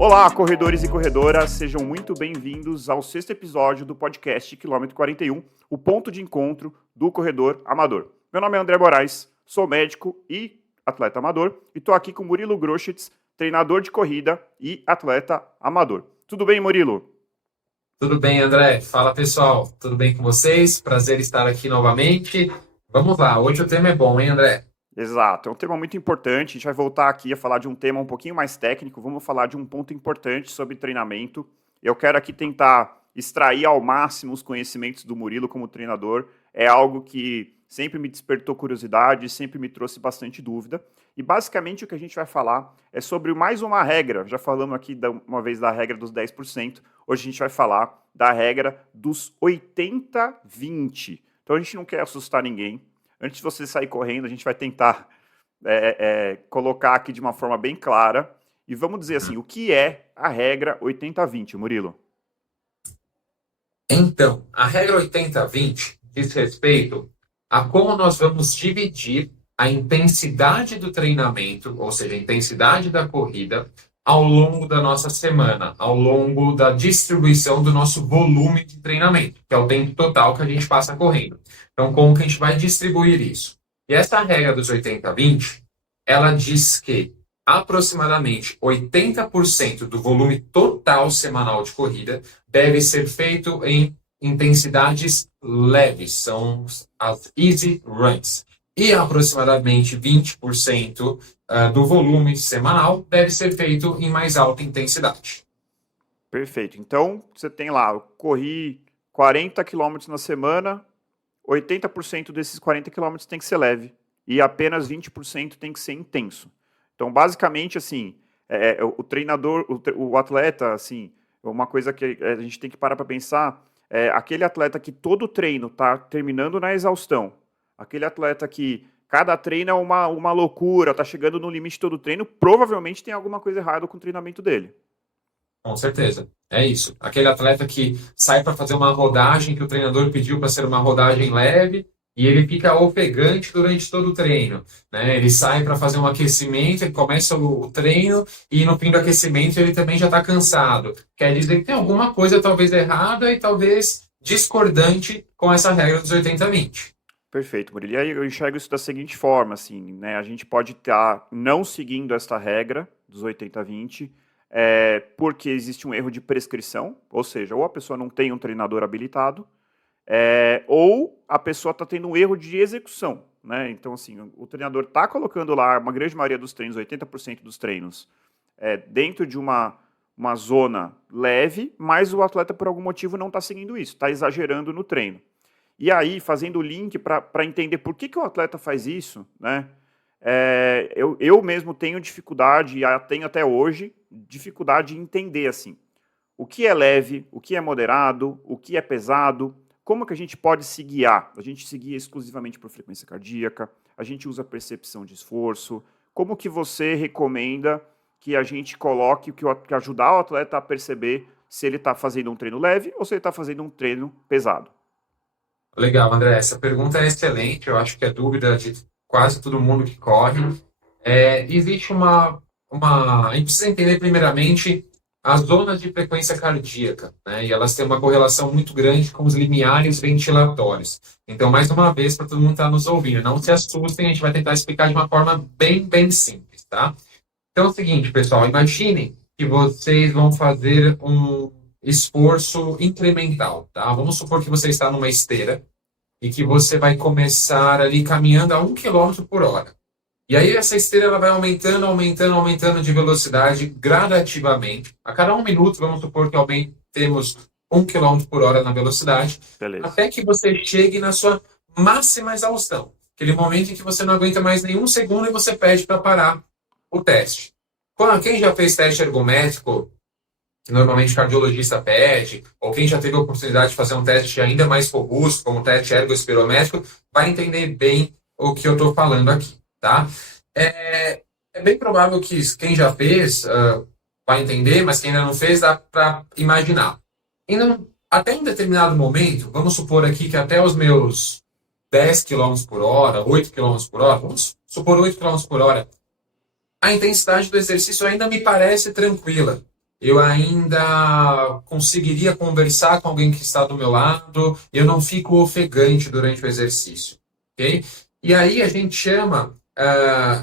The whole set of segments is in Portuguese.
Olá, corredores e corredoras, sejam muito bem-vindos ao sexto episódio do podcast Quilômetro 41, o ponto de encontro do corredor amador. Meu nome é André Moraes, sou médico e atleta amador e estou aqui com Murilo Groschitz, treinador de corrida e atleta amador. Tudo bem, Murilo? Tudo bem, André? Fala, pessoal. Tudo bem com vocês? Prazer estar aqui novamente. Vamos lá, hoje o tema é bom, hein, André? Exato, é um tema muito importante. A gente vai voltar aqui a falar de um tema um pouquinho mais técnico. Vamos falar de um ponto importante sobre treinamento. Eu quero aqui tentar extrair ao máximo os conhecimentos do Murilo como treinador. É algo que sempre me despertou curiosidade, sempre me trouxe bastante dúvida. E basicamente o que a gente vai falar é sobre mais uma regra. Já falamos aqui uma vez da regra dos 10%. Hoje a gente vai falar da regra dos 80-20. Então a gente não quer assustar ninguém. Antes de você sair correndo, a gente vai tentar colocar aqui de uma forma bem clara. E vamos dizer assim, o que é a regra 80-20, Murilo? Então, a regra 80-20 diz respeito a como nós vamos dividir a intensidade do treinamento, ou seja, a intensidade da corrida, ao longo da nossa semana, ao longo da distribuição do nosso volume de treinamento, que é o tempo total que a gente passa correndo. Então, como que a gente vai distribuir isso? E essa regra dos 80-20, ela diz que aproximadamente 80% do volume total semanal de corrida deve ser feito em intensidades leves, são as easy runs. E aproximadamente 20% do volume semanal deve ser feito em mais alta intensidade. Perfeito. Então, você tem lá, eu corri 40 quilômetros na semana, 80% desses 40 quilômetros tem que ser leve e apenas 20% tem que ser intenso. Então, basicamente, assim, o treinador, o atleta, assim, uma coisa que a gente tem que parar para pensar é aquele atleta que todo treino está terminando na exaustão, aquele atleta que cada treino é uma loucura, está chegando no limite de todo treino, provavelmente tem alguma coisa errada com o treinamento dele. Com certeza, é isso. Aquele atleta que sai para fazer uma rodagem que o treinador pediu para ser uma rodagem leve e ele fica ofegante durante todo o treino, né? Ele sai para fazer um aquecimento, ele começa o treino e no fim do aquecimento ele também já está cansado. Quer dizer que tem alguma coisa talvez errada e talvez discordante com essa regra dos 80-20. Perfeito, Murilo. E aí eu enxergo isso da seguinte forma, assim, né? A gente pode estar não seguindo esta regra dos 80-20, porque existe um erro de prescrição, ou seja, ou a pessoa não tem um treinador habilitado, ou a pessoa está tendo um erro de execução, né? Então, assim, o treinador está colocando lá, uma grande maioria dos treinos, 80% dos treinos, dentro de uma zona leve, mas o atleta, por algum motivo, não está seguindo isso, está exagerando no treino. E aí, fazendo o link para entender por que o atleta faz isso, né? Eu mesmo tenho dificuldade, e tenho até hoje, dificuldade em entender, assim, o que é leve, o que é moderado, o que é pesado, como que a gente pode se guiar? A gente se guia exclusivamente por frequência cardíaca, a gente usa percepção de esforço, como que você recomenda que a gente coloque, que ajudar o atleta a perceber se ele está fazendo um treino leve ou se ele está fazendo um treino pesado? Legal, André. Essa pergunta é excelente. Eu acho que é dúvida de quase todo mundo que corre. Existe a gente precisa entender primeiramente as zonas de frequência cardíaca, né? E elas têm uma correlação muito grande com os limiares ventilatórios. Então, mais uma vez, para todo mundo que está nos ouvindo, não se assustem, a gente vai tentar explicar de uma forma bem, bem simples, tá? Então é o seguinte, pessoal, imaginem que vocês vão fazer um esforço incremental, tá? Vamos supor que você está numa esteira e que você vai começar ali caminhando a 1 km por hora. E aí essa esteira ela vai aumentando, aumentando, aumentando de velocidade gradativamente. A cada 1 minuto, vamos supor que aumentemos 1 km por hora na velocidade, Beleza. até que você chegue na sua máxima exaustão. Aquele momento em que você não aguenta mais nenhum segundo e você pede para parar o teste. Quem já fez teste ergométrico, que normalmente o cardiologista pede, ou quem já teve a oportunidade de fazer um teste ainda mais robusto, como o teste ergospirométrico, vai entender bem o que eu estou falando aqui, tá? É bem provável que quem já fez vai entender, mas quem ainda não fez dá para imaginar. Até um determinado momento, vamos supor aqui que até os meus 10 km por hora, 8 km por hora, vamos supor 8 km por hora, a intensidade do exercício ainda me parece tranquila. eu ainda conseguiria conversar com alguém que está do meu lado, eu não fico ofegante durante o exercício, ok? E aí a gente chama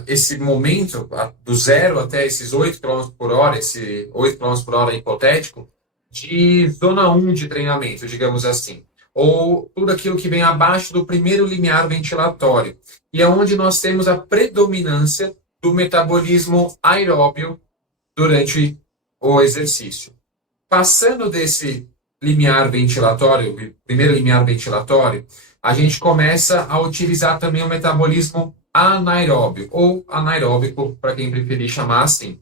esse momento, do zero até esses 8 km por hora, esse 8 km por hora hipotético, de zona um de treinamento, digamos assim. Ou tudo aquilo que vem abaixo do primeiro limiar ventilatório. E é onde nós temos a predominância do metabolismo aeróbio durante o exercício. Passando desse limiar ventilatório, primeiro limiar ventilatório, a gente começa a utilizar também o metabolismo anaeróbio, ou anaeróbico, para quem preferir chamar assim.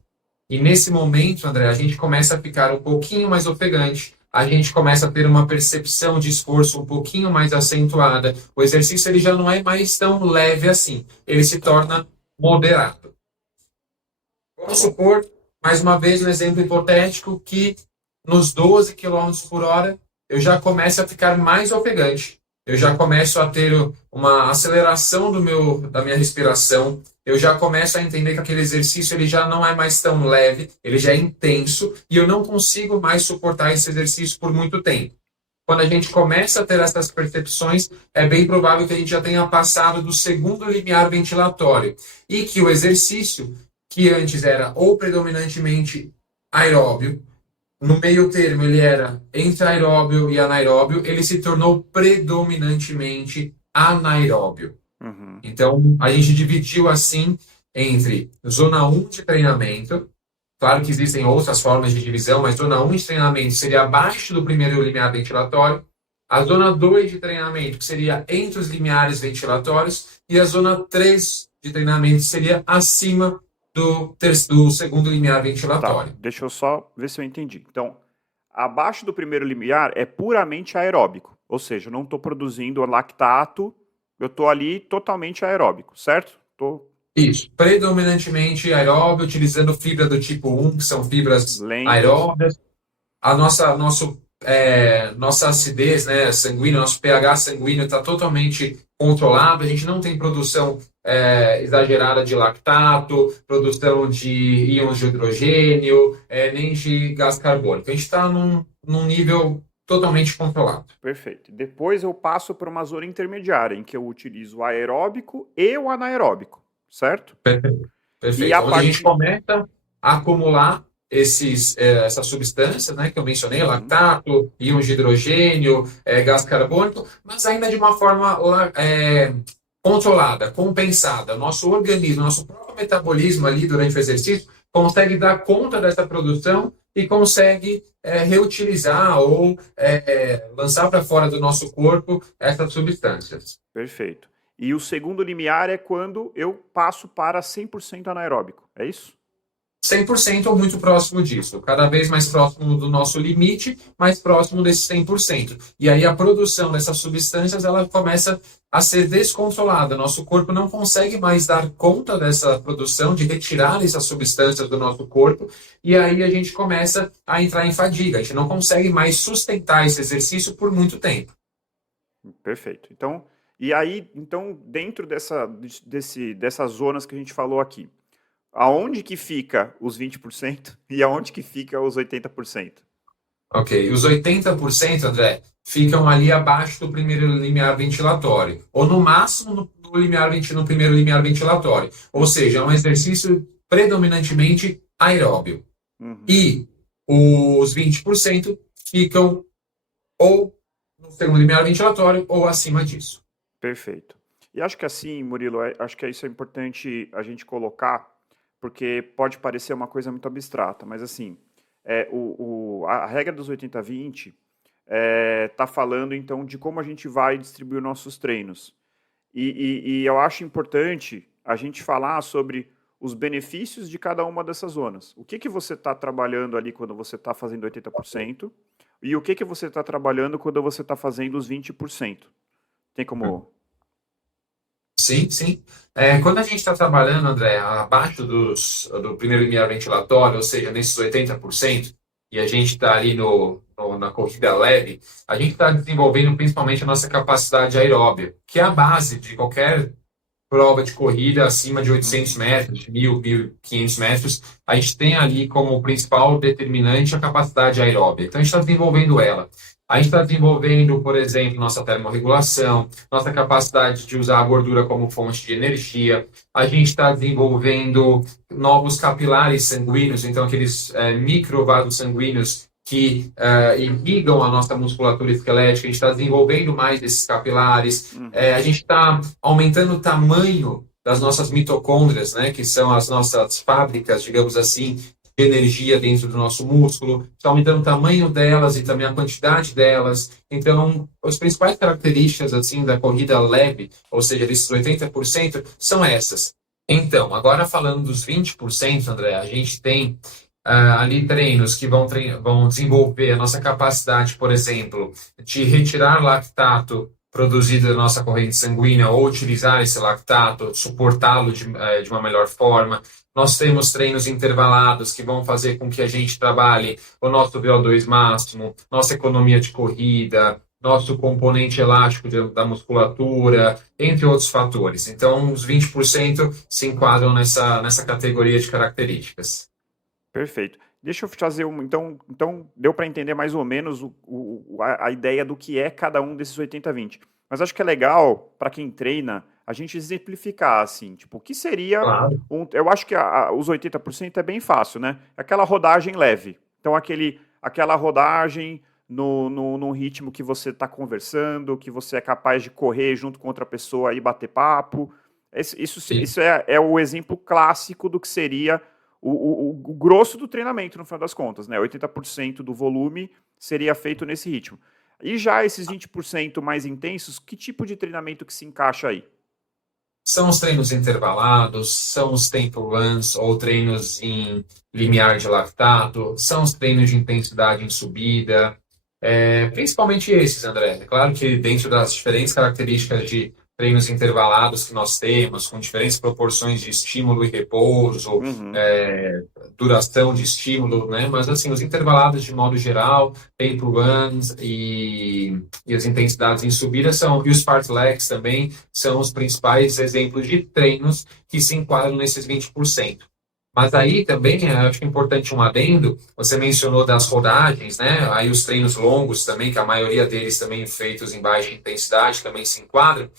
E nesse momento, André, a gente começa a ficar um pouquinho mais ofegante, a gente começa a ter uma percepção de esforço um pouquinho mais acentuada. O exercício ele já não é mais tão leve assim, ele se torna moderado. Vamos supor, mais uma vez, um exemplo hipotético, que nos 12 quilômetros por hora eu já começo a ficar mais ofegante. Eu já começo a ter uma aceleração da minha respiração. Eu já começo a entender que aquele exercício ele já não é mais tão leve, ele já é intenso e eu não consigo mais suportar esse exercício por muito tempo. Quando a gente começa a ter essas percepções, é bem provável que a gente já tenha passado do segundo limiar ventilatório e que o exercício, que antes era ou predominantemente aeróbio, no meio termo ele era entre aeróbio e anaeróbio, ele se tornou predominantemente anaeróbio. Uhum. Então, a gente dividiu assim entre zona um de treinamento, claro que existem outras formas de divisão, mas zona um de treinamento seria abaixo do primeiro limiar ventilatório, a zona 2 de treinamento, que seria entre os limiares ventilatórios, e a zona 3 de treinamento seria acima do segundo limiar Tá, ventilatório. deixa eu só ver se eu entendi. Então, abaixo do primeiro limiar é puramente aeróbico, ou seja, eu não estou produzindo lactato, eu estou ali totalmente aeróbico, certo? Estou Isso, predominantemente aeróbio, utilizando fibra do tipo 1, que são fibras lentas. aeróbias. Nossa acidez, né, sanguínea, nosso pH sanguíneo está totalmente controlado, a gente não tem produção exagerada de lactato, produção de íons de hidrogênio, nem de gás carbônico. A gente está num nível totalmente controlado. Perfeito. Depois eu passo para uma zona intermediária, em que eu utilizo o aeróbico e o anaeróbico, certo? Perfeito. E Perfeito. a Onde a gente partir. começa a acumular essas substâncias, né, que eu mencionei, Uhum. lactato, íons de hidrogênio, gás carbônico, mas ainda de uma forma controlada, compensada. Nosso organismo, nosso próprio metabolismo ali durante o exercício consegue dar conta dessa produção e consegue reutilizar ou lançar para fora do nosso corpo essas substâncias. Perfeito. E o segundo limiar é quando eu passo para 100% anaeróbico, é isso? 100% ou muito próximo disso, cada vez mais próximo do nosso limite, mais próximo desse 100%. E aí a produção dessas substâncias ela começa a ser descontrolada. Nosso corpo não consegue mais dar conta dessa produção, de retirar essas substâncias do nosso corpo, e aí a gente começa a entrar em fadiga. A gente não consegue mais sustentar esse exercício por muito tempo. Perfeito. Então, e aí, então, dentro dessas zonas que a gente falou aqui, aonde que fica os 20% e aonde que fica os 80%? Ok. Os 80%, André, ficam ali abaixo do primeiro limiar ventilatório, ou no máximo no primeiro limiar ventilatório. Ou seja, é um exercício predominantemente aeróbio. Uhum. E os 20% ficam ou no segundo limiar ventilatório ou acima disso. Perfeito. E acho que assim, Murilo, acho que isso é importante a gente colocar, porque pode parecer uma coisa muito abstrata, mas assim, a regra dos 80-20 está falando então de como a gente vai distribuir nossos treinos. E eu acho importante a gente falar sobre os benefícios de cada uma dessas zonas. O que, que você está trabalhando ali quando você está fazendo 80% e o que você está trabalhando quando você está fazendo os 20%. Tem como. Sim, sim. Quando a gente está trabalhando, André, abaixo do primeiro limiar ventilatório, ou seja, nesses 80%, e a gente está ali na corrida leve, a gente está desenvolvendo principalmente a nossa capacidade aeróbia, que é a base de qualquer prova de corrida acima de 800 metros, de 1.000, 1.500 metros, a gente tem ali como principal determinante a capacidade aeróbica. Então, a gente está desenvolvendo ela. A gente está desenvolvendo, por exemplo, nossa termorregulação, nossa capacidade de usar a gordura como fonte de energia. A gente está desenvolvendo novos capilares sanguíneos, então aqueles microvasos sanguíneos que irrigam a nossa musculatura esquelética. A gente está desenvolvendo mais desses capilares. A gente está aumentando o tamanho das nossas mitocôndrias, né, que são as nossas fábricas, digamos assim, de energia dentro do nosso músculo, está aumentando o tamanho delas e também a quantidade delas. Então, as principais características assim da corrida leve, ou seja, desses 80%, são essas. Então, agora falando dos 20%, André, a gente tem ali treinos que vão desenvolver a nossa capacidade, por exemplo, de retirar lactato produzido da nossa corrente sanguínea ou utilizar esse lactato, suportá-lo de uma melhor forma. Nós temos treinos intervalados que vão fazer com que a gente trabalhe o nosso VO2 máximo, nossa economia de corrida, nosso componente elástico da musculatura, entre outros fatores. Então, os 20% se enquadram nessa categoria de características. Perfeito. Deixa eu fazer então deu para entender mais ou menos a ideia do que é cada um desses 80-20. Mas acho que é legal, para quem treina, a gente exemplificar, assim, tipo, o que seria Claro. eu acho que os 80% é bem fácil, né? Aquela rodagem leve. Então, aquela rodagem num ritmo que você está conversando, que você é capaz de correr junto com outra pessoa e bater papo. Isso é o exemplo clássico do que seria o grosso do treinamento, no final das contas, né? 80% do volume seria feito nesse ritmo. E já esses 20% mais intensos, que tipo de treinamento que se encaixa aí? São os treinos intervalados, são os tempo runs ou treinos em limiar de lactato, são os treinos de intensidade em subida, principalmente esses, André. É claro que dentro das diferentes características de treinos intervalados que nós temos, com diferentes proporções de estímulo e repouso, duração de estímulo, né? Mas assim, os intervalados de modo geral, tempo runs e as intensidades em subida e os fartleks também são os principais exemplos de treinos que se enquadram nesses 20%. Mas aí também, acho que é importante um adendo, você mencionou das rodagens, né? Aí os treinos longos também, que a maioria deles também feitos em baixa intensidade, também se enquadram.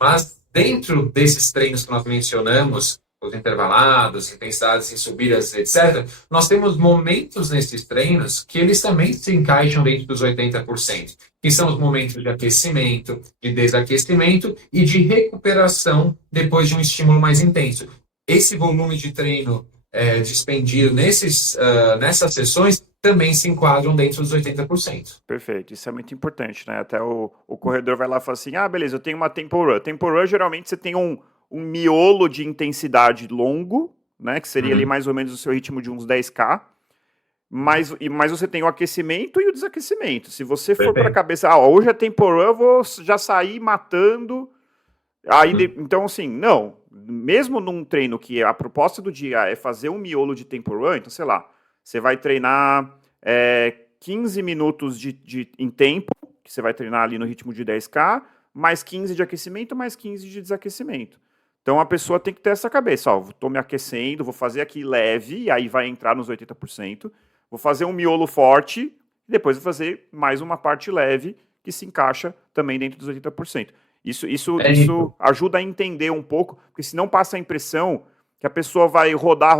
Mas dentro desses treinos que nós mencionamos, os intervalados, intensidades em subidas, etc., nós temos momentos nesses treinos que eles também se encaixam dentro dos 80%, que são os momentos de aquecimento, de desaquecimento e de recuperação depois de um estímulo mais intenso. Esse volume de treino dispendido nessas sessões também se enquadram dentro dos 80%. Perfeito, isso é muito importante, né? Até o corredor vai lá e fala assim, beleza, eu tenho uma tempo run. Tempo run, geralmente, você tem um miolo de intensidade longo, né? Que seria ali mais ou menos o seu ritmo de uns 10K. Mas você tem o aquecimento e o desaquecimento. Se você for para a cabeça, hoje é tempo run, eu vou já sair matando. Então, assim, não. Mesmo num treino que a proposta do dia é fazer um miolo de tempo run, então, sei lá, você vai treinar 15 minutos em tempo, que você vai treinar ali no ritmo de 10K, mais 15 de aquecimento, mais 15 de desaquecimento. Então, a pessoa tem que ter essa cabeça, estou me aquecendo, vou fazer aqui leve, e aí vai entrar nos 80%, vou fazer um miolo forte, e depois vou fazer mais uma parte leve, que se encaixa também dentro dos 80%. Isso ajuda a entender um pouco, porque senão passa a impressão que a pessoa vai rodar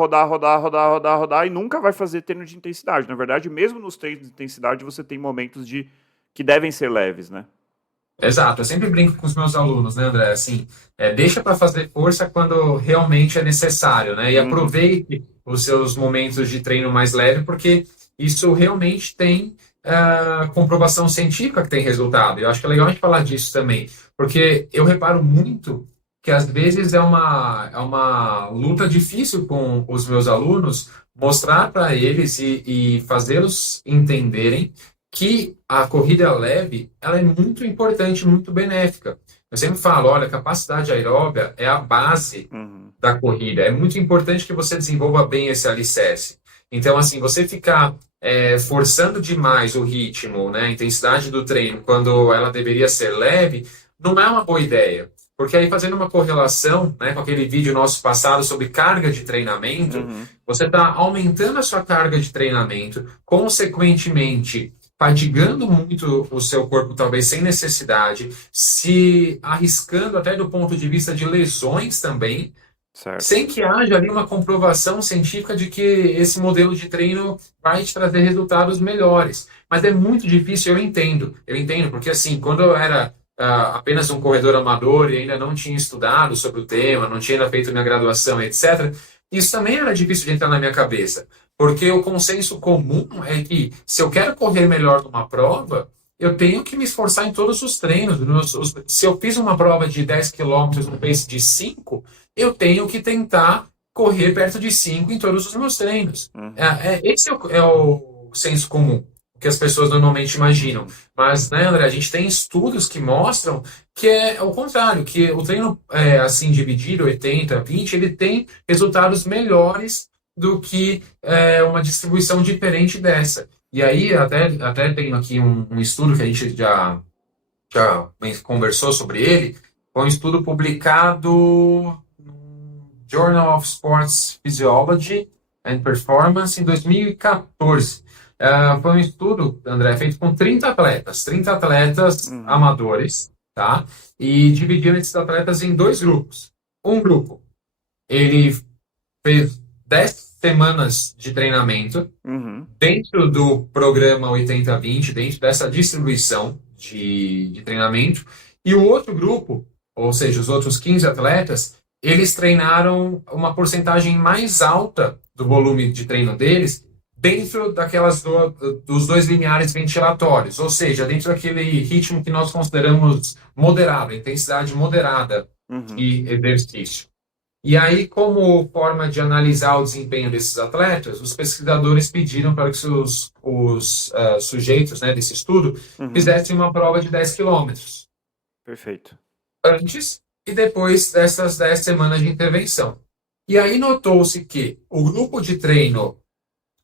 e nunca vai fazer treino de intensidade. Na verdade, mesmo nos treinos de intensidade, você tem momentos que devem ser leves, né? Exato, eu sempre brinco com os meus alunos, né, André? Assim, deixa para fazer força quando realmente é necessário, né? E aproveite os seus momentos de treino mais leve, porque isso realmente tem comprovação científica que tem resultado. Eu acho que é legal a gente falar disso também, porque eu reparo muito que às vezes é uma luta difícil com os meus alunos mostrar para eles e fazê-los entenderem que a corrida leve ela é muito importante, muito benéfica. Eu sempre falo, olha, a capacidade aeróbica é a base da corrida. É muito importante que você desenvolva bem esse alicerce. Então, assim, você ficar forçando demais o ritmo, né, a intensidade do treino, quando ela deveria ser leve, não é uma boa ideia. Porque aí fazendo uma correlação, né, com aquele vídeo nosso passado sobre carga de treinamento, você está aumentando a sua carga de treinamento, consequentemente fadigando muito o seu corpo, talvez sem necessidade, se arriscando até do ponto de vista de lesões também, Certo. sem que haja ali uma comprovação científica de que esse modelo de treino vai te trazer resultados melhores. Mas é muito difícil, eu entendo, porque assim, quando eu era apenas um corredor amador e ainda não tinha estudado sobre o tema, não tinha ainda feito minha graduação, etc., isso também era difícil de entrar na minha cabeça, porque o consenso comum é que se eu quero correr melhor numa prova, eu tenho que me esforçar em todos os treinos. Se eu fiz uma prova de 10 quilômetros no pace de 5, eu tenho que tentar correr perto de 5 em todos os meus treinos. Esse é o senso comum que as pessoas normalmente imaginam. Mas, né, André, a gente tem estudos que mostram que é o contrário, que o treino assim dividido, 80-20, ele tem resultados melhores do que uma distribuição diferente dessa. E aí, até tenho aqui um estudo que a gente já conversou sobre ele, foi um estudo publicado no Journal of Sports Physiology and Performance em 2014. Foi um estudo, André, feito com 30 atletas amadores, tá? E dividiram esses atletas em dois grupos. Um grupo, ele fez 10 semanas de treinamento dentro do programa 80-20, dentro dessa distribuição de treinamento, e o outro grupo, ou seja, os outros 15 atletas, eles treinaram uma porcentagem mais alta do volume de treino deles dentro dos dois limiares ventilatórios, ou seja, dentro daquele ritmo que nós consideramos moderado, intensidade moderada de exercício. E aí, como forma de analisar o desempenho desses atletas, os pesquisadores pediram para que os sujeitos, né, desse estudo fizessem uma prova de 10 quilômetros. Perfeito. Antes e depois dessas 10 semanas de intervenção. E aí notou-se que o grupo de treino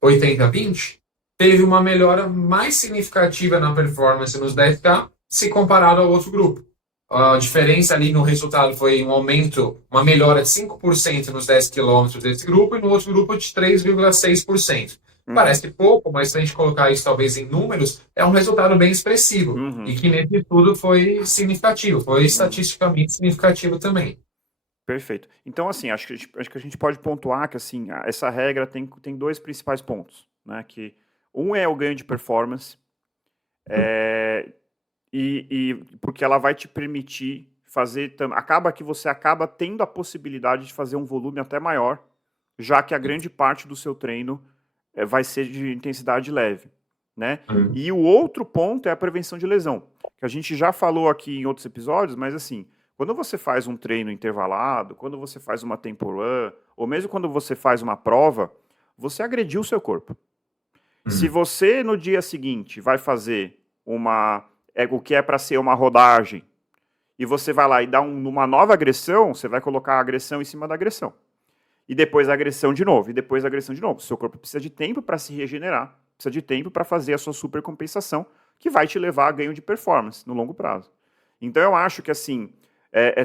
80-20 teve uma melhora mais significativa na performance nos 10K se comparado ao outro grupo. A diferença ali no resultado foi um aumento, uma melhora de 5% nos 10 quilômetros desse grupo e no outro grupo de 3,6%. Parece pouco, mas se a gente colocar isso talvez em números, é um resultado bem expressivo. E que nesse estudo foi significativo, foi estatisticamente significativo também. Perfeito. Então, assim, acho que a gente pode pontuar que, assim, essa regra tem dois principais pontos, né? Que um é o ganho de performance, porque ela vai te permitir fazer... Acaba que você acaba tendo a possibilidade de fazer um volume até maior, já que a grande parte do seu treino vai ser de intensidade leve, né? E o outro ponto é a prevenção de lesão, que a gente já falou aqui em outros episódios, mas assim, quando você faz um treino intervalado, quando você faz uma tempo run, ou mesmo quando você faz uma prova, você agrediu o seu corpo. Se você no dia seguinte vai fazer o que é para ser uma rodagem, e você vai lá e dá uma nova agressão, você vai colocar a agressão em cima da agressão. E depois a agressão de novo, e depois a agressão de novo. O seu corpo precisa de tempo para se regenerar, precisa de tempo para fazer a sua supercompensação, que vai te levar a ganho de performance no longo prazo. Então eu acho que assim,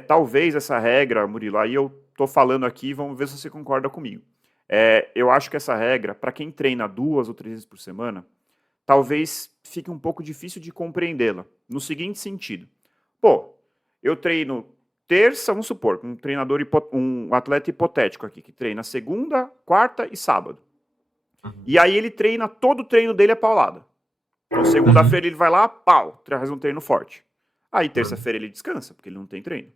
talvez essa regra, Murilo, aí eu estou falando aqui, vamos ver se você concorda comigo. Eu acho que essa regra, para quem treina 2 ou 3 vezes por semana, talvez fique um pouco difícil de compreendê-la, no seguinte sentido. Pô, eu treino terça, vamos supor, um atleta hipotético aqui, que treina segunda, quarta e sábado. E aí ele treina, todo o treino dele é paulada. Então segunda-feira ele vai lá, faz um treino forte. Aí terça-feira ele descansa, porque ele não tem treino.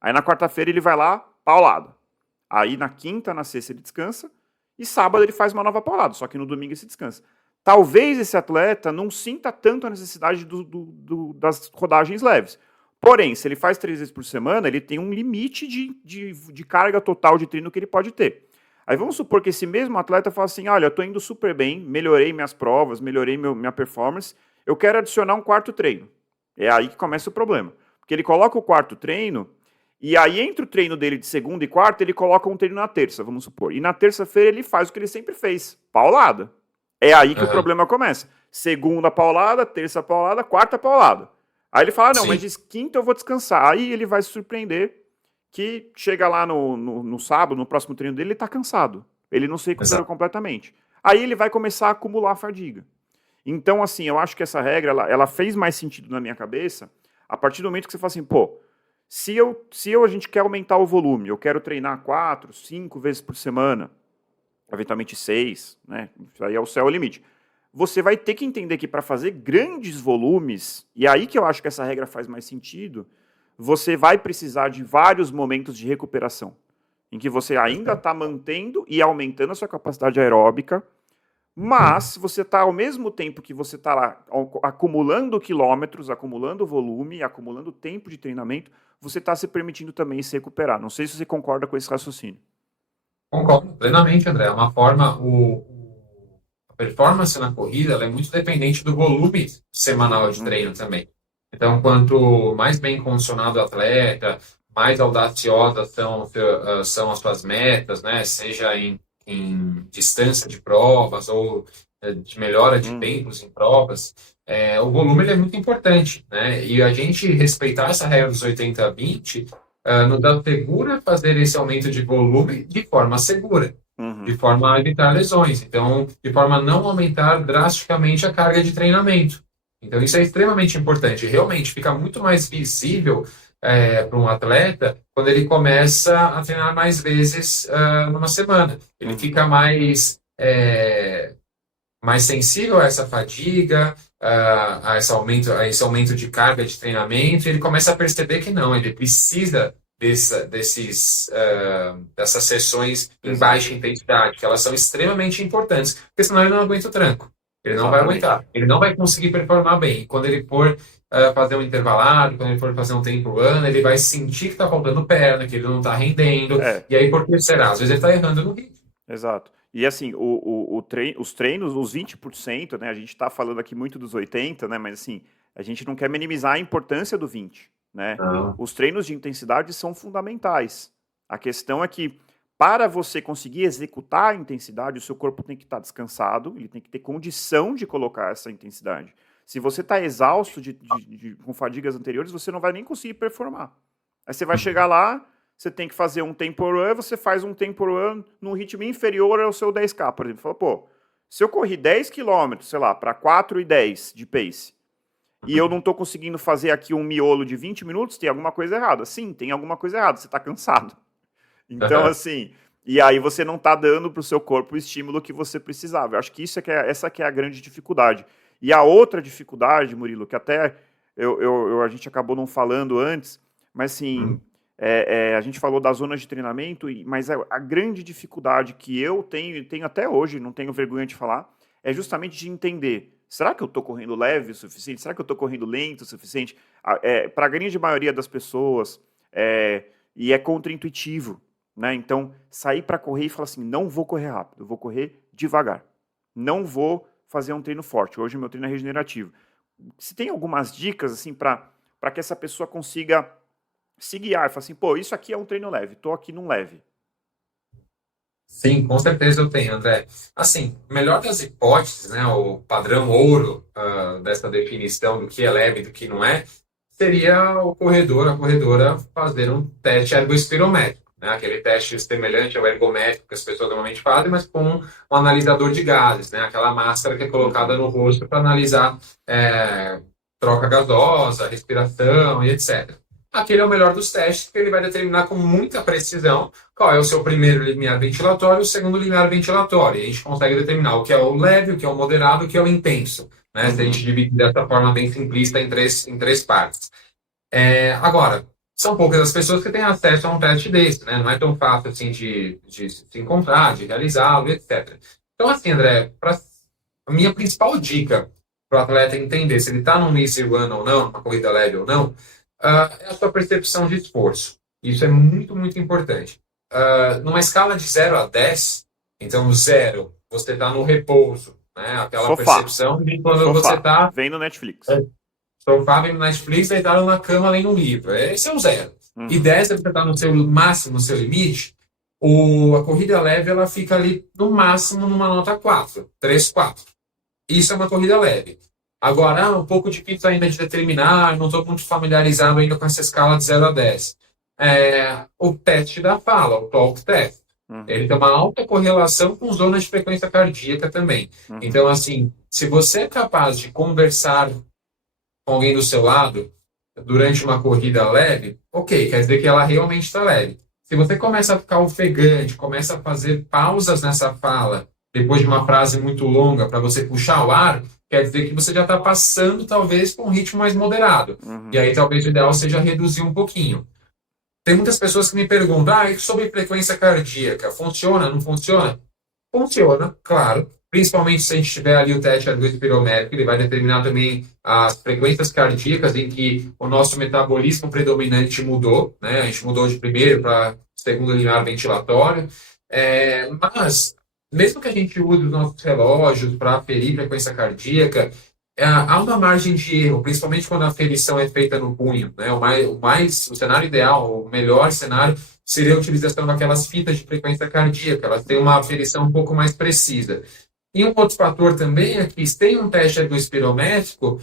Aí na quarta-feira ele vai lá, paulada. Aí na quinta, na sexta ele descansa, e sábado ele faz uma nova paulada, só que no domingo ele se descansa. Talvez esse atleta não sinta tanto a necessidade das rodagens leves. Porém, se ele faz 3 vezes por semana, ele tem um limite de carga total de treino que ele pode ter. Aí vamos supor que esse mesmo atleta fala assim, olha, eu estou indo super bem, melhorei minhas provas, melhorei minha performance, eu quero adicionar um quarto treino. É aí que começa o problema. Porque ele coloca o quarto treino, e aí entre o treino dele de segunda e quarta, ele coloca um treino na terça, vamos supor. E na terça-feira ele faz o que ele sempre fez, paulada. É aí que o problema começa. Segunda paulada, terça paulada, quarta paulada. Aí ele fala, não, mas Sim, de quinta eu vou descansar. Aí ele vai se surpreender que chega lá no sábado, no próximo treino dele, ele tá cansado. Ele não se recuperou exato. completamente. Aí ele vai começar a acumular a fadiga. Então, assim, eu acho que essa regra, ela fez mais sentido na minha cabeça a partir do momento que você fala assim, pô, se a gente quer aumentar o volume, eu quero treinar 4, 5 vezes por semana, eventualmente 6, né? Isso aí é o céu é o limite. Você vai ter que entender que para fazer grandes volumes, e é aí que eu acho que essa regra faz mais sentido, você vai precisar de vários momentos de recuperação, em que você ainda está mantendo e aumentando a sua capacidade aeróbica, mas você está, ao mesmo tempo que você está lá acumulando quilômetros, acumulando volume, acumulando tempo de treinamento, você está se permitindo também se recuperar. Não sei se você concorda com esse raciocínio. Concordo plenamente, André. É uma forma, a performance na corrida ela é muito dependente do volume semanal de treino Uhum, também. Então, quanto mais bem condicionado o atleta, mais audaciosas são as suas metas, né? Seja em distância de provas ou de melhora de uhum, tempos em provas, o volume ele é muito importante, né? E a gente respeitar essa regra dos 80-20 nos assegura fazer esse aumento de volume de forma segura, de uhum, forma a evitar lesões. Então, de forma a não aumentar drasticamente a carga de treinamento. Então, isso é extremamente importante. Realmente fica muito mais visível para um atleta quando ele começa a treinar mais vezes numa semana. Ele uhum. fica mais sensível a essa fadiga, a esse aumento de carga de treinamento, e ele começa a perceber que não, ele precisa dessas sessões em Exato, baixa intensidade, que elas são extremamente importantes, porque senão ele não aguenta o tranco. Ele não vai exatamente. aguentar, ele não vai conseguir performar bem. E quando ele for fazer um intervalado, quando ele for fazer um tempo run, ele vai sentir que está faltando perna, que ele não está rendendo. É, E aí, por que será? Às vezes ele está errando no ritmo. exato. E assim, os treinos, os 20%, né? A gente está falando aqui muito dos 80, né? Mas assim, a gente não quer minimizar a importância do 20, né? Não. Os treinos de intensidade são fundamentais. A questão é que para você conseguir executar a intensidade, o seu corpo tem que estar descansado, ele tem que ter condição de colocar essa intensidade. Se você está exausto com fadigas anteriores, você não vai nem conseguir performar. Aí você vai chegar lá, você tem que fazer um tempo run, você faz um tempo run num ritmo inferior ao seu 10K, por exemplo. Fala, pô, se eu corri 10 quilômetros, sei lá, para 4 e 10 de pace, e eu não estou conseguindo fazer aqui um miolo de 20 minutos, tem alguma coisa errada. Sim, tem alguma coisa errada, você está cansado. Então, assim, e aí você não está dando para o seu corpo o estímulo que você precisava. Eu acho que essa que é a grande dificuldade. E a outra dificuldade, Murilo, que até a gente acabou não falando antes, mas assim, a gente falou das zonas de treinamento, mas a grande dificuldade que eu tenho, e tenho até hoje, não tenho vergonha de falar, é justamente de entender, será que eu estou correndo leve o suficiente? Será que eu estou correndo lento o suficiente? Para a grande maioria das pessoas, e é contraintuitivo, né? Então, sair para correr e falar assim, não vou correr rápido, eu vou correr devagar. Não vou fazer um treino forte. Hoje o meu treino é regenerativo. Se tem algumas dicas assim para que essa pessoa consiga se guiar, falar assim, pô, isso aqui é um treino leve, tô aqui num leve. Sim, com certeza eu tenho, André. Assim, melhor das hipóteses, né, o padrão ouro dessa definição do que é leve e do que não é, seria o corredor, a corredora fazer um teste ergospirométrico, né, aquele teste semelhante ao ergométrico que as pessoas normalmente fazem, mas com um analisador de gases, né, aquela máscara que é colocada Uhum, no rosto para analisar é, troca gasosa, respiração e etc. Aquele é o melhor dos testes, porque ele vai determinar com muita precisão qual é o seu primeiro limiar ventilatório e o segundo limiar ventilatório. E a gente consegue determinar o que é o leve, o que é o moderado, o que é o intenso. Né? Se a gente uhum, dividir dessa forma bem simplista em três partes. Agora, são poucas as pessoas que têm acesso a um teste desse, né? Não é tão fácil assim de se encontrar, de realizá-lo, etc. Então, assim, André, a minha principal dica para o atleta entender se ele está num easy run ou não, numa corrida leve ou não, é a sua percepção de esforço. Isso é muito, muito importante. Numa escala de 0 a 10, então 0, você está no repouso, né? Aquela sofá, percepção de quando você sofá, está vem no Netflix. sofá, vendo Netflix, deitado na cama lendo um livro. Esse é o 0. E Uhum, 10 é você está no seu máximo, no seu limite. A corrida leve ela fica ali no máximo numa nota 4, 3, 4. Isso é uma corrida leve. Agora, um pouco difícil ainda de determinar, não estou muito familiarizado ainda com essa escala de 0 a 10. O teste da fala, o talk test. Ele tem uma alta correlação com zonas de frequência cardíaca também. Então, assim, se você é capaz de conversar com alguém do seu lado durante uma corrida leve, ok, quer dizer que ela realmente está leve. Se você começa a ficar ofegante, começa a fazer pausas nessa fala, depois de uma frase muito longa, para você puxar o ar, quer dizer que você já está passando, talvez, com um ritmo mais moderado. E aí, talvez, o ideal seja reduzir um pouquinho. Tem muitas pessoas que me perguntam, e sobre frequência cardíaca, funciona, não funciona? Funciona, claro. Principalmente se a gente tiver ali o teste ergospirométrico, ele vai determinar também as frequências cardíacas em que o nosso metabolismo predominante mudou, né? A gente mudou de primeiro para segundo limiar ventilatório. Mas, mesmo que a gente use os nossos relógios para aferir frequência cardíaca, há uma margem de erro, principalmente quando a aferição é feita no punho, né? O cenário ideal, o melhor cenário seria a utilização daquelas fitas de frequência cardíaca, elas têm uma aferição um pouco mais precisa. E um outro fator também é que, se tem um teste ergospirométrico,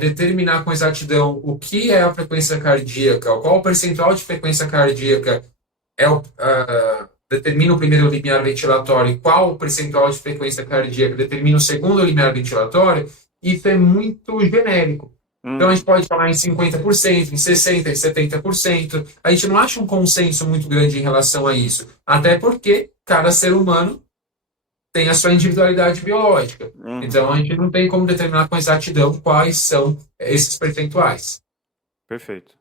determinar com exatidão o que é a frequência cardíaca, qual o percentual de frequência cardíaca determina o primeiro limiar ventilatório e qual o percentual de frequência cardíaca determina o segundo limiar ventilatório, isso é muito genérico. Então, a gente pode falar em 50%, em 60%, em 70%. A gente não acha um consenso muito grande em relação a isso. Até porque cada ser humano tem a sua individualidade biológica. Então, a gente não tem como determinar com exatidão quais são esses percentuais. Perfeito.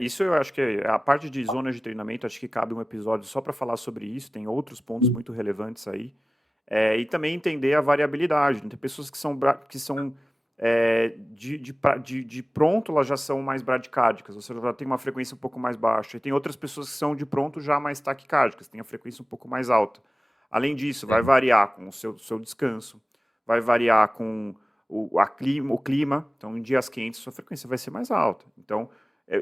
Isso eu acho que a parte de zonas de treinamento, acho que cabe um episódio só para falar sobre isso, tem outros pontos muito relevantes aí. E também entender a variabilidade. Tem pessoas que são de pronto, elas já são mais bradicárdicas, ou seja, já tem uma frequência um pouco mais baixa. E tem outras pessoas que são de pronto já mais taquicárdicas, tem a frequência um pouco mais alta. Além disso, vai variar com o seu descanso, vai variar com o clima. Então, em dias quentes, sua frequência vai ser mais alta. Então,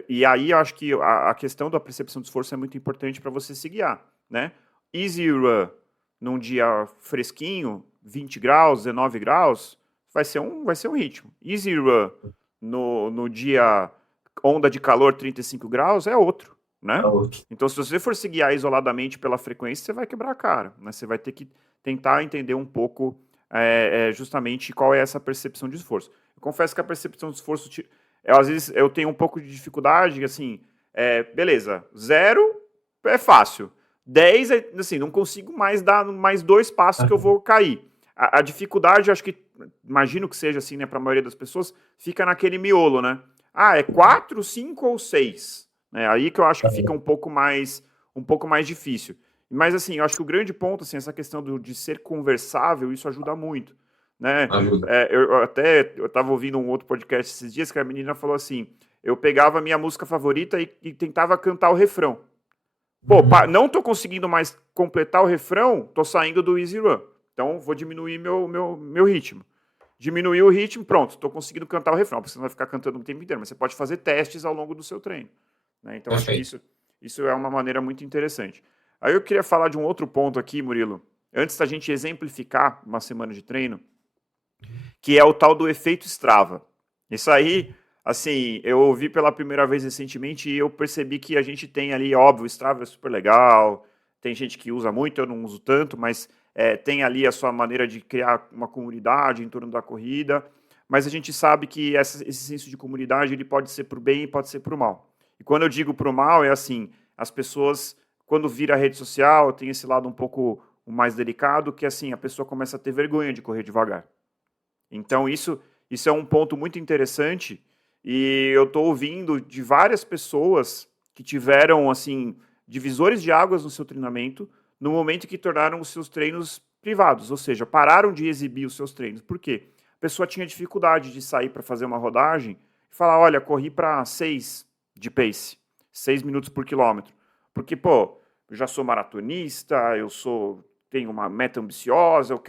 e aí eu acho que a questão da percepção de esforço é muito importante para você se guiar, né? Easy run num dia fresquinho, 20 graus, 19 graus, vai ser um ritmo. Easy run no dia onda de calor 35 graus é outro, né? Então, se você for se guiar isoladamente pela frequência, você vai quebrar a cara, né? Você vai ter que tentar entender um pouco justamente qual é essa percepção de esforço. Eu confesso que a percepção de esforço, às vezes eu tenho um pouco de dificuldade, assim, beleza, 0 é fácil, 10 assim, não consigo mais dar mais 2 passos que eu vou cair. A dificuldade, eu acho que, imagino que seja assim, né, para a maioria das pessoas, fica naquele miolo, né? É 4, 5 ou 6? Aí que eu acho que fica um pouco mais difícil. Mas, assim, eu acho que o grande ponto, assim, essa questão de ser conversável, isso ajuda muito, né? Ajuda. Eu estava ouvindo um outro podcast esses dias que a menina falou assim, eu pegava a minha música favorita e tentava cantar o refrão. Não estou conseguindo mais completar o refrão, estou saindo do Easy Run. Então, vou diminuir meu ritmo. Diminuir o ritmo, pronto, estou conseguindo cantar o refrão. Você não vai ficar cantando o tempo inteiro, mas você pode fazer testes ao longo do seu treino, né? Então, acho que isso é uma maneira muito interessante. Aí eu queria falar de um outro ponto aqui, Murilo, antes da gente exemplificar uma semana de treino, que é o tal do efeito Strava. Isso aí, assim, eu ouvi pela primeira vez recentemente e eu percebi que a gente tem ali, óbvio, o Strava é super legal, tem gente que usa muito, eu não uso tanto, mas tem ali a sua maneira de criar uma comunidade em torno da corrida, mas a gente sabe que esse senso de comunidade ele pode ser para o bem e pode ser para o mal. E quando eu digo para o mal, é assim, as pessoas, quando vira rede social, tem esse lado um pouco mais delicado, que assim, a pessoa começa a ter vergonha de correr devagar. Então isso é um ponto muito interessante e eu estou ouvindo de várias pessoas que tiveram, assim, divisores de águas no seu treinamento no momento que tornaram os seus treinos privados, ou seja, pararam de exibir os seus treinos. Por quê? A pessoa tinha dificuldade de sair para fazer uma rodagem e falar, olha, corri para 6 de pace, 6 minutos por quilômetro. Porque, eu já sou maratonista, tenho uma meta ambiciosa,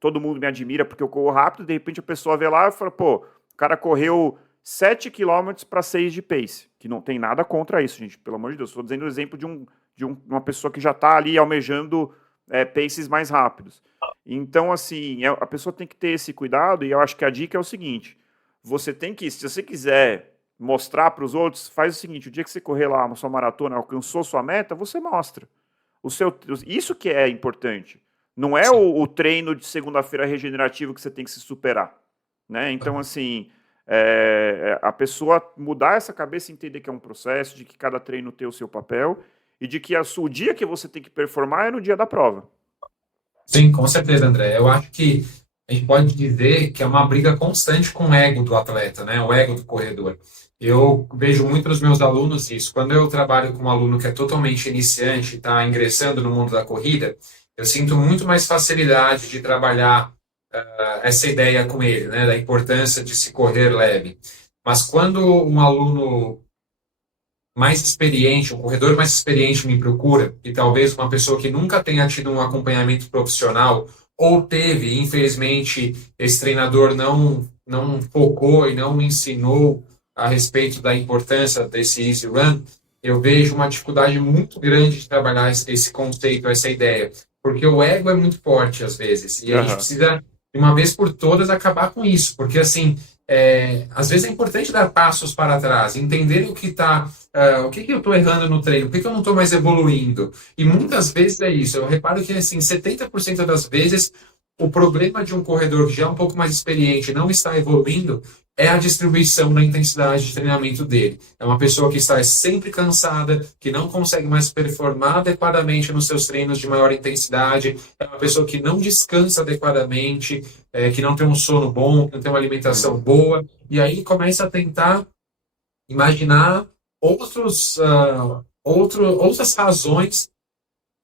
todo mundo me admira porque eu corro rápido, de repente a pessoa vê lá e fala, o cara correu 7 km para 6 de pace, que não tem nada contra isso, gente, pelo amor de Deus. Estou dizendo o exemplo de uma pessoa que já está ali almejando paces mais rápidos. Então, assim, a pessoa tem que ter esse cuidado, e eu acho que a dica é o seguinte: você tem que, se você quiser mostrar para os outros, faz o seguinte: o dia que você correr lá uma sua maratona, alcançou sua meta, você mostra. Isso que é importante. Não é Sim. o treino de segunda-feira regenerativo que você tem que se superar. Né? Então, assim, a pessoa mudar essa cabeça e entender que é um processo, de que cada treino tem o seu papel, e de que o dia que você tem que performar é no dia da prova. Sim, com certeza, André. Eu acho que a gente pode dizer que é uma briga constante com o ego do atleta, né? O ego do corredor. Eu vejo muito nos meus alunos isso. Quando eu trabalho com um aluno que é totalmente iniciante, está ingressando no mundo da corrida, eu sinto muito mais facilidade de trabalhar essa ideia com ele, né? Da importância de se correr leve. Mas quando um aluno mais experiente, um corredor mais experiente me procura, e talvez uma pessoa que nunca tenha tido um acompanhamento profissional, ou teve, infelizmente, esse treinador não focou e não ensinou a respeito da importância desse easy run, eu vejo uma dificuldade muito grande de trabalhar esse conceito, essa ideia, porque o ego é muito forte às vezes, e a gente Aham. precisa, de uma vez por todas, acabar com isso, porque assim, às vezes é importante dar passos para trás, entender o que está o que eu estou errando no treino? Por que eu não estou mais evoluindo? E Uhum. muitas vezes é isso. Eu reparo que, assim, 70% das vezes, o problema de um corredor que já é um pouco mais experiente e não está evoluindo é a distribuição da intensidade de treinamento dele. É uma pessoa que está sempre cansada, que não consegue mais performar adequadamente nos seus treinos de maior intensidade, é uma pessoa que não descansa adequadamente, que não tem um sono bom, que não tem uma alimentação Uhum. boa, e aí começa a tentar imaginar outras razões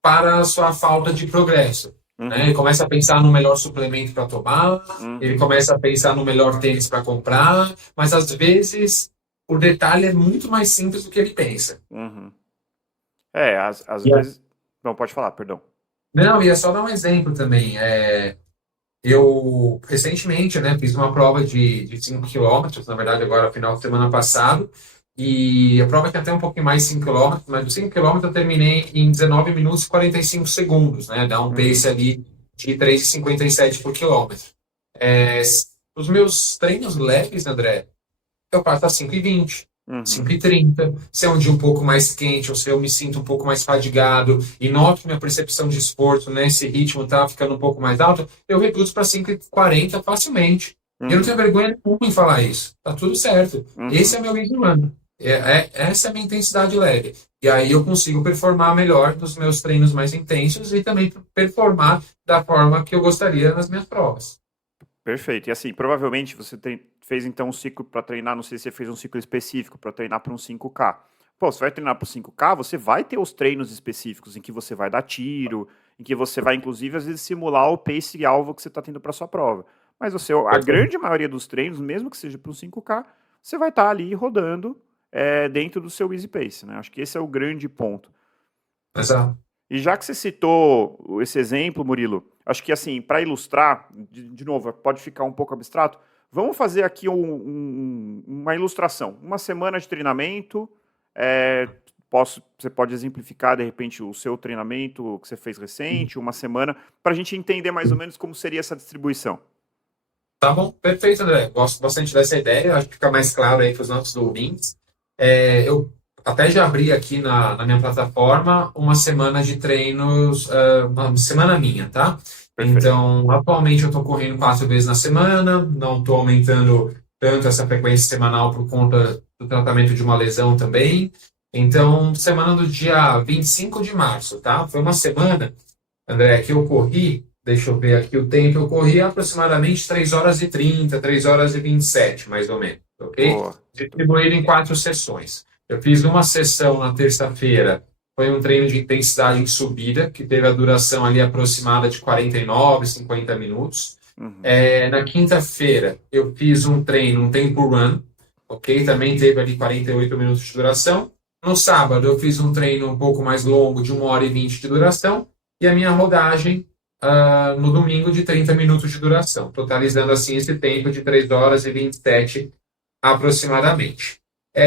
para a sua falta de progresso. Né? Ele Uhum. começa a pensar no melhor suplemento para tomar, ele Uhum. começa a pensar no melhor tênis para comprar, mas às vezes o detalhe é muito mais simples do que ele pensa. Uhum. Às Yeah. vezes. Não, pode falar, perdão. Não, ia só dar um exemplo também. Eu, recentemente, né, fiz uma prova de 5 quilômetros, na verdade, agora, final de semana passado, e a prova tinha até um pouquinho mais de 5 quilômetros, mas dos 5 quilômetros eu terminei em 19 minutos e 45 segundos, né, dá um pace Uhum. ali de 3,57 por quilômetro. É, os meus treinos leves, André, eu parto a 5h20, Uhum. 5h30. Se é um dia um pouco mais quente, ou se eu me sinto um pouco mais fadigado e noto que minha percepção de esforço nesse ritmo está ficando um pouco mais alto, eu reduzo para 5h40 facilmente. E eu não tenho Uhum. vergonha nenhuma em falar isso. Tá tudo certo. Esse Uhum. é meu ritmo humano. Essa é a minha intensidade leve. E aí eu consigo performar melhor nos meus treinos mais intensos e também performar da forma que eu gostaria nas minhas provas. Perfeito. E assim, provavelmente fez então um ciclo para treinar, não sei se você fez um ciclo específico para treinar para um 5K. Pô, você vai treinar para o 5K, você vai ter os treinos específicos em que você vai dar tiro, em que você vai, inclusive, às vezes simular o pace alvo que você está tendo para sua prova. Mas a grande maioria dos treinos, mesmo que seja para um 5K, você vai estar ali rodando dentro do seu easy pace, né? Acho que esse é o grande ponto. Exato. E já que você citou esse exemplo, Murilo, acho que assim, para ilustrar, de novo, pode ficar um pouco abstrato, vamos fazer aqui uma ilustração. Uma semana de treinamento, você pode exemplificar, de repente, o seu treinamento que você fez recente, uma semana, para a gente entender mais ou menos como seria essa distribuição. Tá bom, perfeito, André. Gosto bastante dessa ideia, acho que fica mais claro aí para os nossos ouvintes. Eu até já abri aqui na minha plataforma uma semana de treinos, uma semana minha, tá? Perfeito. Então, atualmente eu estou correndo 4 vezes na semana, não estou aumentando tanto essa frequência semanal por conta do tratamento de uma lesão também. Então, semana do dia 25 de março, tá? Foi uma semana, André, que eu corri, deixa eu ver aqui o tempo, eu corri aproximadamente 3h30, 3h27, mais ou menos, ok? Boa. Distribuído em 4 sessões. Eu fiz uma sessão na terça-feira, foi um treino de intensidade em subida, que teve a duração ali aproximada de 49, 50 minutos. Uhum. Na quinta-feira, eu fiz um treino, um tempo run, ok? Também teve ali 48 minutos de duração. No sábado, eu fiz um treino um pouco mais longo, de 1h20 de duração, e a minha rodagem no domingo de 30 minutos de duração, totalizando assim esse tempo de 3h27 aproximadamente.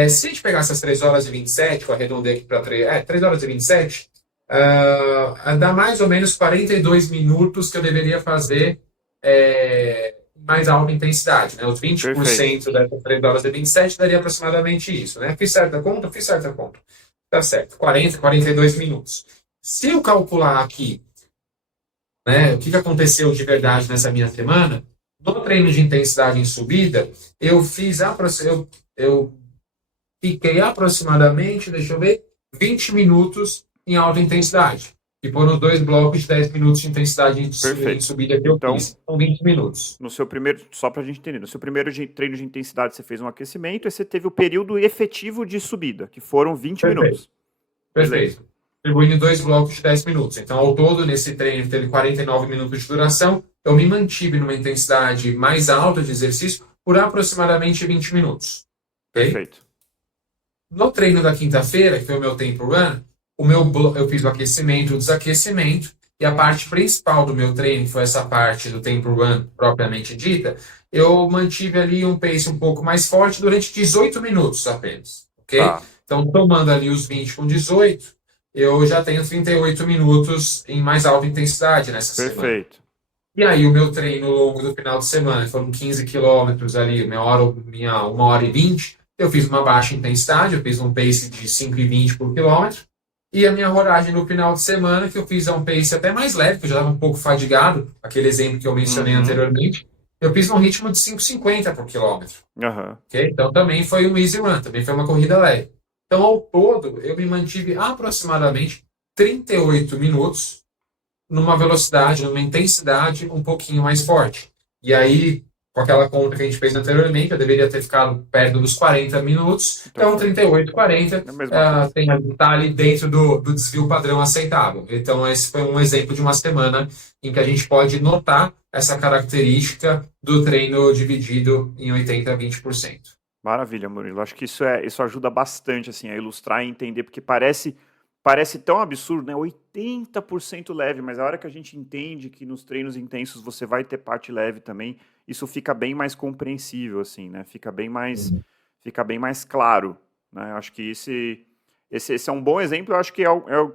Se a gente pegar essas 3h27, eu arredondei aqui para 3h27, Dá mais ou menos 42 minutos que eu deveria fazer mais alta intensidade, né? Os Perfeito. 20% dessas 3 horas e 27 daria aproximadamente isso, né? Fiz certa conta, fiz certa conta. Tá certo, 40, 42 minutos. Se eu calcular aqui, né, o que aconteceu de verdade nessa minha semana, no treino de intensidade em subida, eu fiz eu fiquei aproximadamente, deixa eu ver, 20 minutos em alta intensidade. E foram 2 blocos de 10 minutos de intensidade em Perfeito. subida que eu Então, fiz. São 20 minutos. no seu primeiro, só para a gente entender, no seu primeiro treino de intensidade você fez um aquecimento e você teve o período efetivo de subida, que foram 20 Perfeito, minutos. Beleza. perfeito. Distribuindo em 2 blocos de 10 minutos. Então, ao todo, nesse treino que teve 49 minutos de duração, eu me mantive numa intensidade mais alta de exercício por aproximadamente 20 minutos. Ok? Perfeito. No treino da quinta-feira, que foi o meu tempo run, eu fiz o aquecimento, o desaquecimento, e a parte principal do meu treino, que foi essa parte do tempo run propriamente dita, eu mantive ali um pace um pouco mais forte durante 18 minutos apenas, ok? Tá. Então, tomando ali os 20 com 18, eu já tenho 38 minutos em mais alta intensidade nessa semana. Perfeito. E aí, o meu treino longo do final de semana, foram 15 quilômetros ali, uma hora e 20. Eu fiz uma baixa intensidade, eu fiz um pace de 5,20 por quilômetro. E a minha rodagem no final de semana, que eu fiz um pace até mais leve, que eu já estava um pouco fadigado, aquele exemplo que eu mencionei Uhum. anteriormente, eu fiz um ritmo de 5,50 por quilômetro. Aham. Ok? Então também foi um easy run, também foi uma corrida leve. Então, ao todo, eu me mantive aproximadamente 38 minutos numa velocidade, numa intensidade um pouquinho mais forte. E aí, com aquela conta que a gente fez anteriormente, eu deveria ter ficado perto dos 40 minutos, Então então foi 38, 40 a mesma coisa. está ali dentro do desvio padrão aceitável. Então, esse foi um exemplo de uma semana em que a gente pode notar essa característica do treino dividido em 80 a 20%. Maravilha, Murilo. Acho que isso ajuda bastante assim a ilustrar e entender, porque parece tão absurdo, né? 80% leve, mas a hora que a gente entende que nos treinos intensos você vai ter parte leve também, isso fica bem mais compreensível assim, né? Fica bem mais claro, né? Acho que esse é um bom exemplo. Eu acho que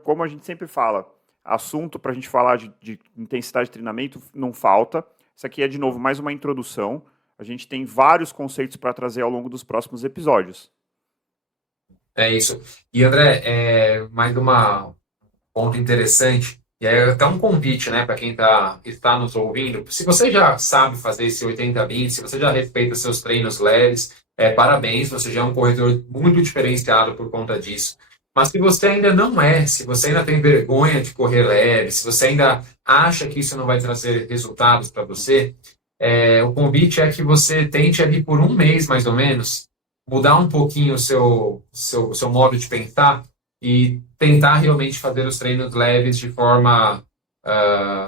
como a gente sempre fala, assunto para a gente falar de intensidade de treinamento não falta. Isso aqui é de novo mais uma introdução. A gente tem vários conceitos para trazer ao longo dos próximos episódios. É isso. E André, mais uma ponto interessante, e é até um convite, né, para quem está nos ouvindo. Se você já sabe fazer esse 80-20, se você já respeita seus treinos leves, parabéns, você já é um corredor muito diferenciado por conta disso. Mas se você ainda não é, se você ainda tem vergonha de correr leve, se você ainda acha que isso não vai trazer resultados para você, o convite é que você tente ali por um mês, mais ou menos, mudar um pouquinho o seu modo de pensar e tentar realmente fazer os treinos leves de forma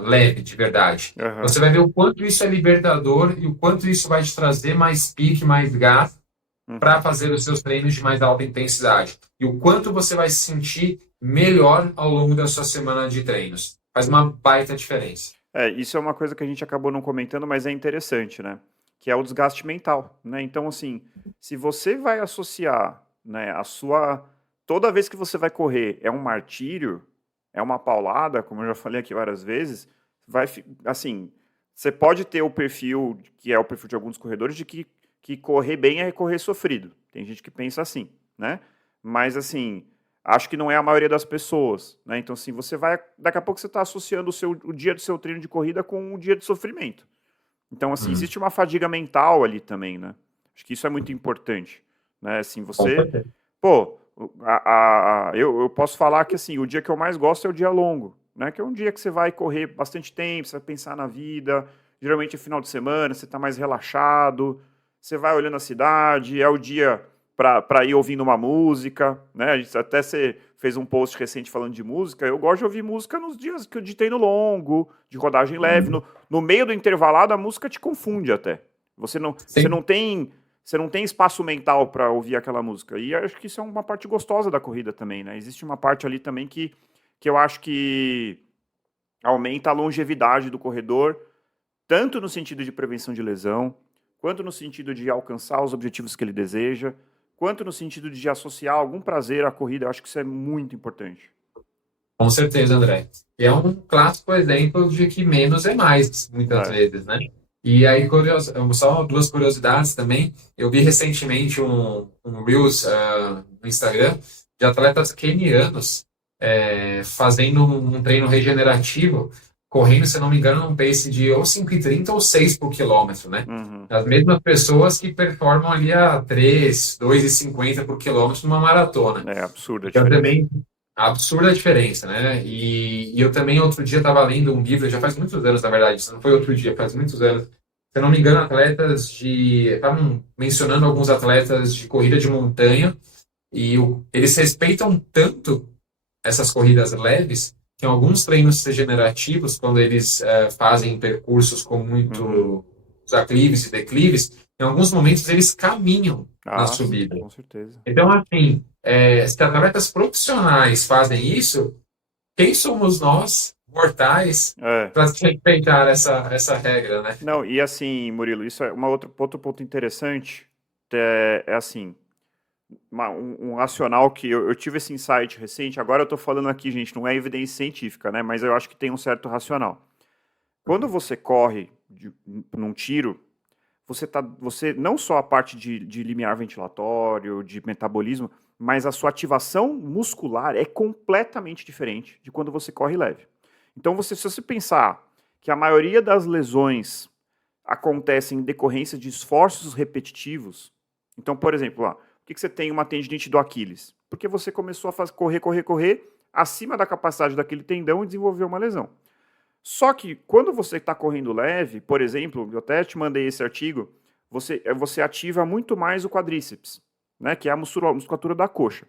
leve, de verdade. Aham. Você vai ver o quanto isso é libertador e o quanto isso vai te trazer mais pique, mais gás para Uhum. fazer os seus treinos de mais alta intensidade. E o quanto você vai se sentir melhor ao longo da sua semana de treinos. Faz uma baita diferença. Isso é uma coisa que a gente acabou não comentando, mas é interessante, né? Que é o desgaste mental, né? Então, assim, se você vai associar, né, toda vez que você vai correr é um martírio, é uma paulada, como eu já falei aqui várias vezes, assim, você pode ter o perfil, que é o perfil de alguns corredores, que correr bem é correr sofrido. Tem gente que pensa assim, né? Mas, assim, acho que não é a maioria das pessoas, né? Então, assim, daqui a pouco você está associando o dia do seu treino de corrida com um dia de sofrimento. Então, assim, Hum, existe uma fadiga mental ali também, né? Acho que isso é muito importante, né? Assim, com certeza. pô, eu posso falar que, assim, o dia que eu mais gosto é o dia longo, né? Que é um dia que você vai correr bastante tempo, você vai pensar na vida, geralmente é final de semana, você está mais relaxado, você vai olhando a cidade, é o dia para ir ouvindo uma música, né? Até você fez um post recente falando de música. Eu gosto de ouvir música nos dias de treino longo, de rodagem leve. No meio do intervalado, a música te confunde até. Você não, você Sim. não tem, você não tem espaço mental para ouvir aquela música. E acho que isso é uma parte gostosa da corrida também, né? Existe uma parte ali também que eu acho que aumenta a longevidade do corredor, tanto no sentido de prevenção de lesão, quanto no sentido de alcançar os objetivos que ele deseja, quanto no sentido de associar algum prazer à corrida. Eu acho que isso é muito importante. Com certeza, André. E é um clássico exemplo de que menos é mais, muitas É. vezes, né? E aí, só duas curiosidades também. Eu vi recentemente um Reels no Instagram de atletas quenianos fazendo um treino regenerativo, correndo, se eu não me engano, num pace de ou 5,30 ou 6 por quilômetro, né? Uhum. As mesmas pessoas que performam ali a 3, 2,50 por quilômetro numa maratona. É absurda a Então, diferença. também, absurda a diferença, né? E eu também, outro dia, estava lendo um livro, já faz muitos anos, na verdade, isso não foi outro dia, faz muitos anos. Se eu não me engano, atletas de. Estavam mencionando alguns atletas de corrida de montanha, e eles respeitam tanto essas corridas leves que em alguns treinos regenerativos, quando eles fazem percursos com Uhum. muitos aclives e declives, em alguns momentos eles caminham na Ah, sim, subida. com certeza. Então, assim, se atletas profissionais fazem isso, quem somos nós, mortais, É. para respeitar essa regra, né? Não, e assim, Murilo, isso é outro ponto interessante. É assim, um racional que eu tive esse insight recente. Agora eu tô falando aqui, gente, não é evidência científica, né? Mas eu acho que tem um certo racional. Quando você corre num tiro, você não só a parte de limiar ventilatório, de metabolismo, mas a sua ativação muscular é completamente diferente de quando você corre leve. Então, se você pensar que a maioria das lesões acontecem em decorrência de esforços repetitivos, então, por exemplo, por que você tem uma tendinite do Aquiles? Porque você começou a correr acima da capacidade daquele tendão e desenvolveu uma lesão. Só que quando você está correndo leve, por exemplo, eu até te mandei esse artigo, você ativa muito mais o quadríceps, né, que é a musculatura da coxa.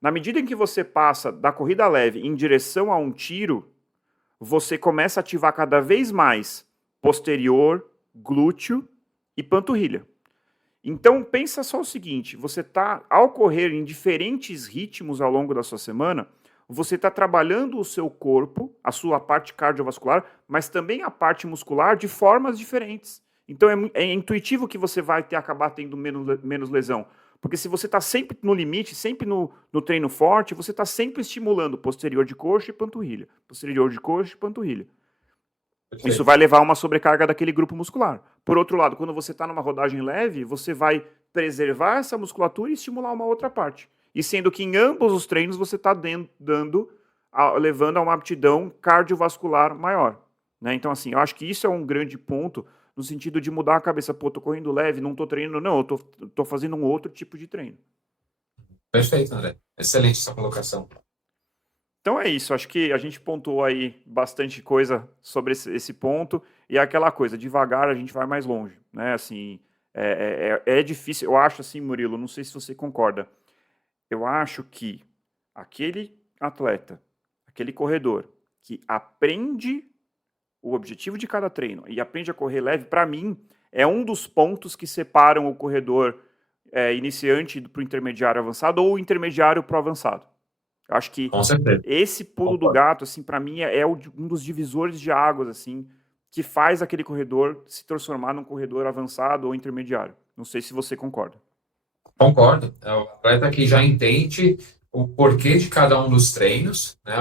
Na medida em que você passa da corrida leve em direção a um tiro, você começa a ativar cada vez mais posterior, glúteo e panturrilha. Então pensa só o seguinte, você está, ao correr em diferentes ritmos ao longo da sua semana, você está trabalhando o seu corpo, a sua parte cardiovascular, mas também a parte muscular de formas diferentes. Então é intuitivo que você vai acabar tendo menos lesão. Porque se você está sempre no limite, sempre no treino forte, você está sempre estimulando posterior de coxa e panturrilha. Posterior de coxa e panturrilha. Isso vai levar a uma sobrecarga daquele grupo muscular. Por outro lado, quando você está numa rodagem leve, você vai preservar essa musculatura e estimular uma outra parte. E sendo que em ambos os treinos você está levando a uma aptidão cardiovascular maior. Né? Então, assim, eu acho que isso é um grande ponto no sentido de mudar a cabeça. Pô, tô correndo leve, não tô treinando, não, eu tô fazendo um outro tipo de treino. Perfeito, André. Excelente essa colocação. Então é isso, acho que a gente pontuou aí bastante coisa sobre esse ponto, e é aquela coisa, devagar a gente vai mais longe, né, assim, é difícil, eu acho assim, Murilo, não sei se você concorda, eu acho que aquele atleta, aquele corredor, que aprende o objetivo de cada treino e aprende a correr leve, para mim, é um dos pontos que separam o corredor iniciante para o intermediário avançado ou o intermediário para o avançado. Eu acho que Com certeza. esse pulo do gato, assim, para mim, um dos divisores de águas, assim, que faz aquele corredor se transformar num corredor avançado ou intermediário. Não sei se você concorda. Concordo. É o atleta que já entende o porquê de cada um dos treinos, né?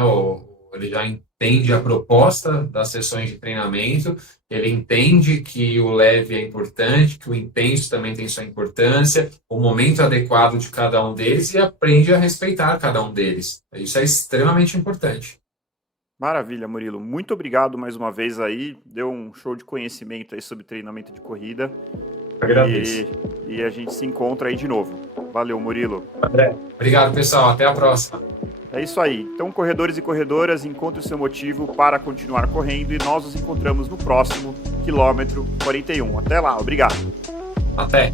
Ele já entende a proposta das sessões de treinamento, ele entende que o leve é importante, que o intenso também tem sua importância, o momento adequado de cada um deles e aprende a respeitar cada um deles. Isso é extremamente importante. Maravilha, Murilo. Muito obrigado mais uma vez aí. Deu um show de conhecimento aí sobre treinamento de corrida. Agradeço. E a gente se encontra aí de novo. Valeu, Murilo. André. Obrigado, pessoal. Até a próxima. É isso aí. Então, corredores e corredoras, encontre o seu motivo para continuar correndo e nós nos encontramos no próximo quilômetro 41. Até lá, obrigado. Até.